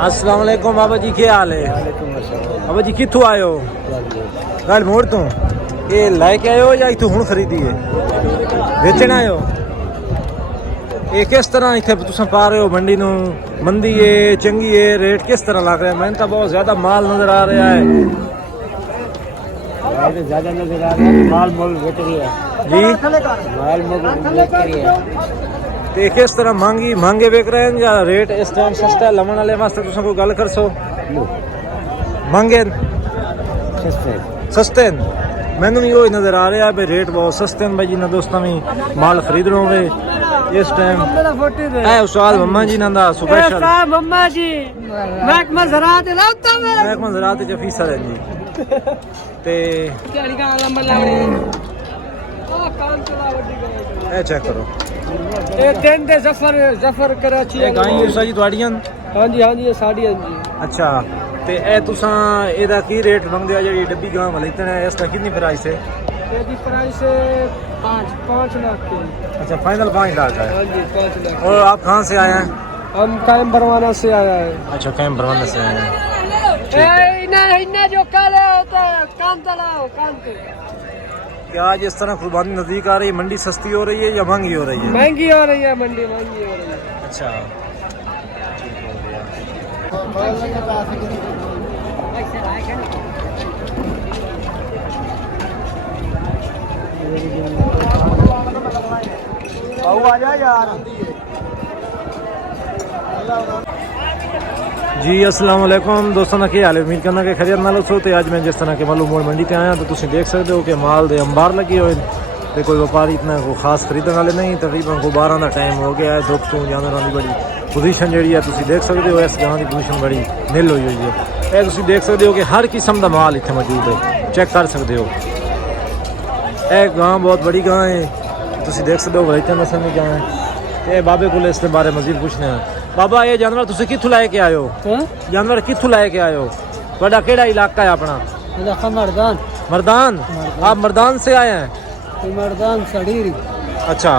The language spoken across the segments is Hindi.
अस्सलाम वालेकुम बाबा जी, क्या हाल है? बाबा जी कित्थों आए हो? गल मोड़ तो ये लैके आए हो या इतों हुण खरीदी है? बेचण आए हो? ये किस तरह इतने तुम पा रहे हो मंडी नूं? मंदी है चंगी है, रेट किस तरह लग रहा है? मैंने तो बहुत ज्यादा माल नजर आ रहा है ज्यादा नजर आ रहा है। माल मोल बेच रही है जी। माल मोल बेच रही है। तो किस तरह महंगे बेच रहे हैं या रेट इस टाइम सस्ता है? लवण वाले वास्ते तुम कोई गल कर सो? महंगे सस्ते मैनू भी वही नजर आ रहा है भाई, रेट बहुत सस्ते हैं भाई। जिन्हें दोस्तों भी माल खरीद रहे होवे इस टाइम है उस्ताद मम्मा जी ना स्पेशल मम्मा जी महकमा ज़राअत लाता है। महकमा ज़राअत च फीसद है जी। ते ए चेक करो ये दिन दे जफर कराची ये गाई उसा जी तुहाड़ियां? हाँ जी ये साड़ियां जी। अच्छा ते ए तुसां एदा की रेट मंगदे हो? जेडी डब्बी गां वाली इतने इसका कितनी प्राइस है? इसकी प्राइस है 5 लाख की। अच्छा फाइनल 5 लाख है। हाँ जी 5 लाख। और आप कहाँ से आए हैं? हम कायम बरवाना से आया है। अच्छा कैम बरवाना से आए हैं। इन्हें जो काले होता है कान चलाओ कान पे। क्या आज इस तरह कुर्बानी नजदीक आ रही है, मंडी सस्ती हो रही है या महंगी हो रही है? महंगी हो रही है मंडी, महंगी हो रही है। अच्छा जी अस्सलाम वालेकुम दोस्तों, ना क्या हाल है? उम्मीद करना कि खैरियत नाल हो। तो आज मैं जिस तरह के मालूम मोड़ मंडी ते आया तो तुम देख सकते हो कि माल दे अंबार लगे हुए तो कोई व्यापारी इतना को खास खरीदने वाले नहीं। तकरीबन को 12 का टाइम हो गया है। धुप तो जानवरों की बड़ी पोजीशन जी है तुम देख सकते हो। इस गाँव की पोजीशन बड़ी नील हुई है। यह तुम देख सकते हो कि हर किस्म का माल इतने मौजूद है, चेक कर सकते हो। यह गाँव बहुत बड़ी गाँव है, तुम देख सकते हो वलीता नस्ल की गाँव है। ये बाबे को इसके बारे मजीद पूछने हैं। बाबा ये जानवर तुम कितों लैके आए हो? जानवर कितों लैके आए हो? ਤੁਹਾਡਾ ਕਿਹੜਾ इलाका है अपना? मर्दान। मर्दान? आप मर्दान से आए हैं? मर्दान सड़ीरी। अच्छा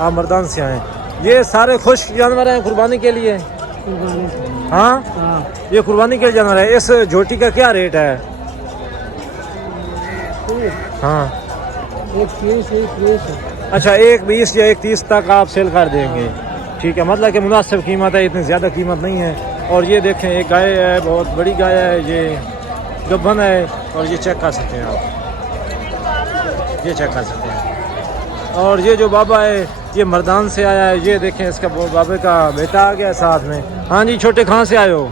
आप मर्दान से आए हैं। ये सारे खुश्क जानवर हैं कुर्बानी के लिए? हाँ ये कुर्बानी के जानवर है। इस झोटी का क्या रेट है? हाँ अच्छा 1.20 या 1.30 तक आप सेल कर देंगे, ठीक है। मतलब कि मुनासिब कीमत है, इतनी ज़्यादा कीमत नहीं है। और ये देखें एक गाय है, बहुत बड़ी गाय है, ये गब्बन है। और ये चेक कर सकते हैं आप, ये चेक कर सकते हैं। और ये जो बाबा है ये मर्दान से आया है। ये देखें इसका बाबे का बेटा आ गया साथ में। हाँ जी छोटे कहाँ से आए हो?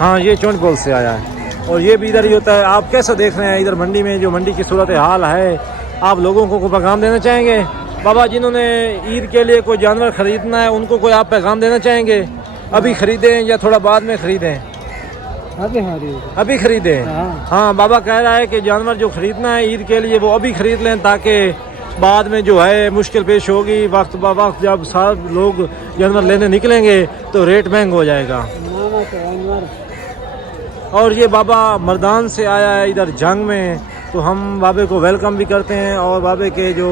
हाँ ये चौंडपोल से आया है। और ये भी इधर ही होता है। आप कैसा देख रहे हैं इधर मंडी में जो मंडी की सूरत हाल है? आप लोगों को कोई पैगाम देना चाहेंगे? बाबा जिन्होंने ईद के लिए कोई जानवर खरीदना है उनको कोई आप पैगाम देना चाहेंगे? अभी खरीदें या थोड़ा बाद में खरीदें? अभी खरीदें। हाँ बाबा कह रहा है कि जानवर जो खरीदना है ईद के लिए वो अभी खरीद लें, ताकि बाद में जो है मुश्किल पेश होगी। वक्त ब वक्त जब सब लोग जानवर लेने निकलेंगे तो रेट महंगा हो जाएगा। और ये बाबा मर्दान से आया है इधर जंग में, तो हम बाबे को वेलकम भी करते हैं और बाबे के जो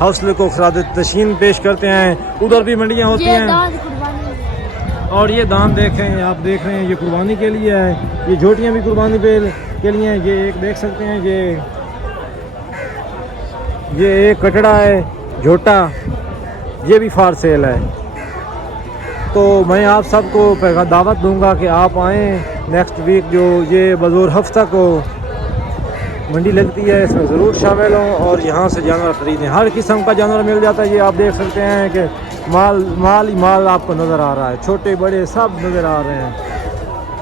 हौसले को खराद तशीन पेश करते हैं। उधर भी मंडियाँ होती हैं। और ये दान देखें, आप देख रहे हैं ये कुर्बानी के लिए है। ये झोटियाँ भी कुर्बानी के लिए हैं। ये एक देख सकते हैं, ये एक कटड़ा है झोटा, ये भी फार सेल है। तो मैं आप सबको दावत दूंगा कि आप आएँ नेक्स्ट वीक, जो ये बज़ोर हफ्ता को मंडी लगती है, इसमें ज़रूर शामिल हों और यहाँ से जानवर ख़रीदें। हर किस्म का जानवर मिल जाता है। ये आप देख सकते हैं कि माल ही माल आपको नज़र आ रहा है, छोटे बड़े सब नज़र आ रहे हैं।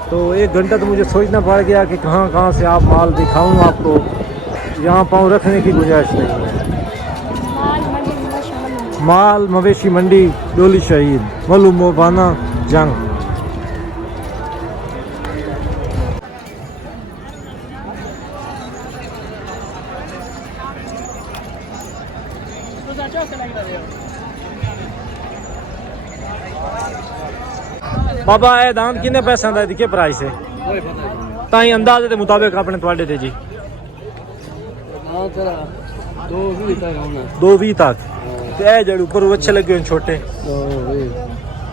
तो 1 घंटा तो मुझे सोचना पड़ गया कि कहाँ से आप माल दिखाऊँ आपको। यहाँ पाँव रखने की गुंजाइश नहीं है। माल मवेशी मंडी डोली शहीद मलूम मोबाना जंग। बाबा ए दाम किन्ने पैसा का दिखे प्राइस है? ताई अंदाजे के मुताबिक अपने थोड़े थे जी 2.20 तक। ते ए जड़े ऊपर अच्छे लगे हुए छोटे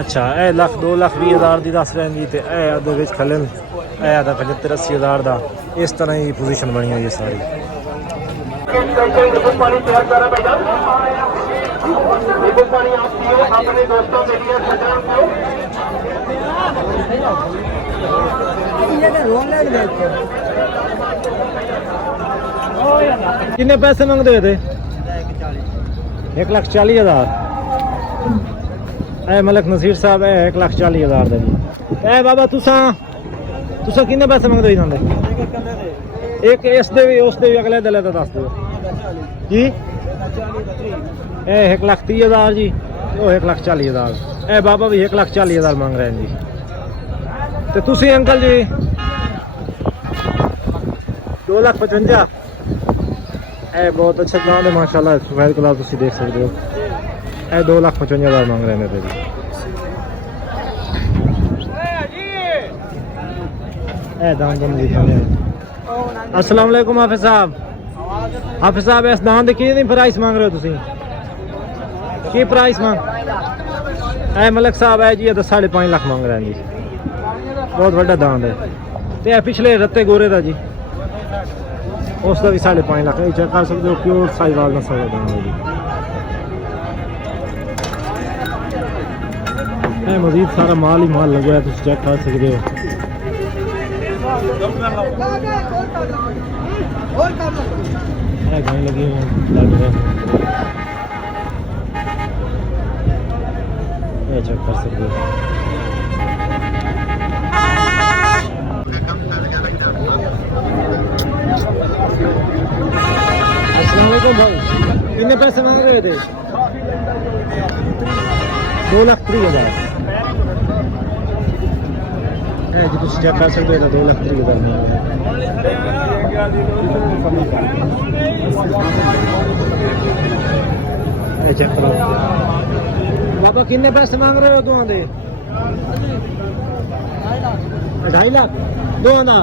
ਅੱਛਾ ਇਹ ਲੱਖ 2 ਲੱਖ 20 ਹਜ਼ਾਰ ਦੀ ਦੱਸ ਰਹੇ ਜੀ ਤੇ ਇਹ ਉਹਦੇ ਵਿੱਚ ਖਲਨ ਇਹ ਆਦਾ 75-80 ਹਜ਼ਾਰ ਦਾ ਇਸ ਤਰ੍ਹਾਂ ਹੀ ਪੋਜੀਸ਼ਨ ਬਣੀ ਹੋਈ ਹੈ ਸਾਰੀ पानी तैयार कर रहा भैया नींबू पानी आप पियो अपने दोस्तों के लिए सजन पियो कितने पैसे मंगते थे 1,40,000 ए मलक नसीर साहब है 1,40,000 ਦਾ ਜੀ ए बाबा तुसा कितने पैसे मंगते ਹੋ ਜਾਂਦੇ ਇੱਕ ਇਸ ਦੇ ਵੀ ਉਸ ਦੇ ਵੀ ਅਗਲੇ ਦਲੇ ਦਾ ਦੱਸ ਦਿਓ ਜੀ ਇਹ 1,30,000 ਜੀ ਉਹ 1,40,000 ਇਹ ਬਾਬਾ ਵੀ 1,40,000 ਮੰਗ ਰਹੇ ਨੇ ਜੀ ਤੇ ਤੁਸੀਂ ਅੰਕਲ ਜੀ 2,55,000 ਇਹ ਬਹੁਤ ਅੱਛਾ ਨਾਮ ਹੈ ਮਾਸ਼ਾਅੱਲਾ ਸਫੈਦ ਕਲਰ ਤੁਸੀਂ ਦੇਖ ਸਕਦੇ ਹੋ ਇਹ 2,55,000 ਮੰਗ ਰਹੇ ਨੇ ਤੇ ਜੀ ਇਹ ਦਾਮ ਦੀ ਖਾਣੇ अस्सलाम वालेकुम हाफिज साहब इस दान की प्राइस मांग रहे हो तुसी की प्राइस मांग ए मलक साहब है जी ये 5.5 लाख मांग रहे हैं जी बहुत बड़ा दान है ते पिछले रत्ते गोरे दा जी उसका भी 5.5 लाख चेक कर सकते हो प्योर साहिवाल नस्ल का दान है जी मजीद सारा माल ही माल लगा है तुम चेक कर सकते हो गाय लगी हुई चेक कर सकते हो अस्सलाम वालेकुम भाई कितने पैसे मांग रहे थे 2,30,000 जी तुम चेक कर सकते हो 2,30,000 में चेक करो बाबा कितने पैसे मांग रहे हो दो दे 2.5 लाख दो आना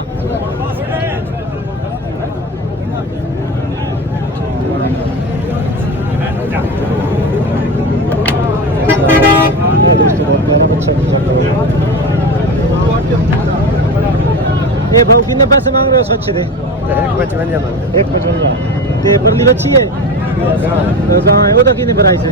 ये भाव कितने पैसे मांग रहे हो स्वच्छ दे 1,55 ते परली बच्ची है तो गाँव है वो तो कितनी प्राइस है